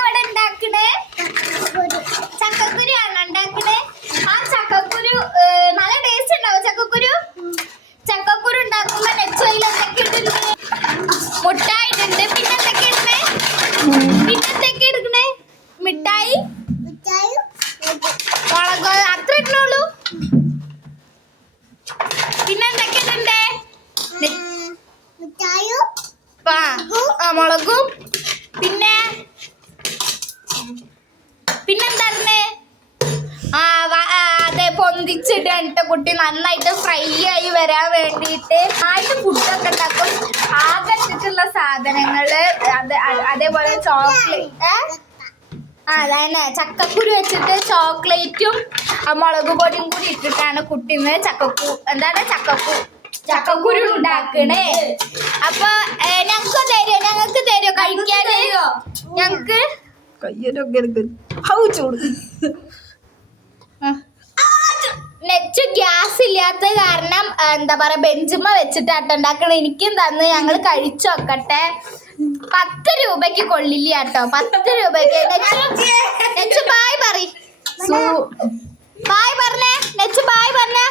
ഇവിടെ ഉണ്ടാക്കണേ? ചക്കക്കുരു ആണോ ഉണ്ടാക്കണേ? ആ ചക്കക്കുരു നല്ല ടേസ്റ്റ് ഉണ്ടാവും. ചക്കക്കുരു ഉണ്ടാക്കുമ്പോ നെച്ചോയിൽ എന്തൊക്കെ ഇട്ടിട്ടുണ്ട്? മുട്ടായി ഇട്ടുണ്ട്. പിന്നെ എന്തൊക്കെ ഇടുന്നേ? മിഠായി, മുളക് അത്ര ഇട്ടുള്ളൂ. പിന്നെ എന്തൊക്കെ ഇട്ടുണ്ട്? മുളകും പിന്നെന്താ? അതെ, പൊന്തിച്ചിട്ട് കുട്ടി നന്നായിട്ട് ഫ്രൈ ആയി വരാൻ വേണ്ടിയിട്ട് ആയിട്ട് ഫുഡൊക്കെ ഉണ്ടാക്കും. ആകെ ഇട്ടിട്ടുള്ള സാധനങ്ങള് അതേപോലെ ചോക്ലേറ്റ്, അതാണ് ചക്കക്കുരു വെച്ചിട്ട് ചോക്ലേറ്റും മുളക് പൊടിയും കൂടി ഇട്ടിട്ടാണ് കുട്ടിന്ന് ചക്കക്കുരു ഉണ്ടാക്കണേ. അപ്പൊ ഞങ്ങൾക്ക് തരുമോ കഴിക്കാന്? ഞങ്ങക്ക് നെറ്റ് ഗ്യാസ് ഇല്ലാത്ത കാരണം എന്താ പറയാ ബെഞ്ചുമ്മ വെച്ചിട്ടാട്ടോ ഉണ്ടാക്കണേ. എനിക്കും തന്ന് ഞങ്ങൾ കഴിച്ചു നോക്കട്ടെ. 10 രൂപയ്ക്ക് കൊള്ളില്ല കേട്ടോ. 10 രൂപയ്ക്ക്. നെച്ച് ബായ് പറഞ്ഞേ. നെച്ച് ബായ് പറഞ്ഞേ.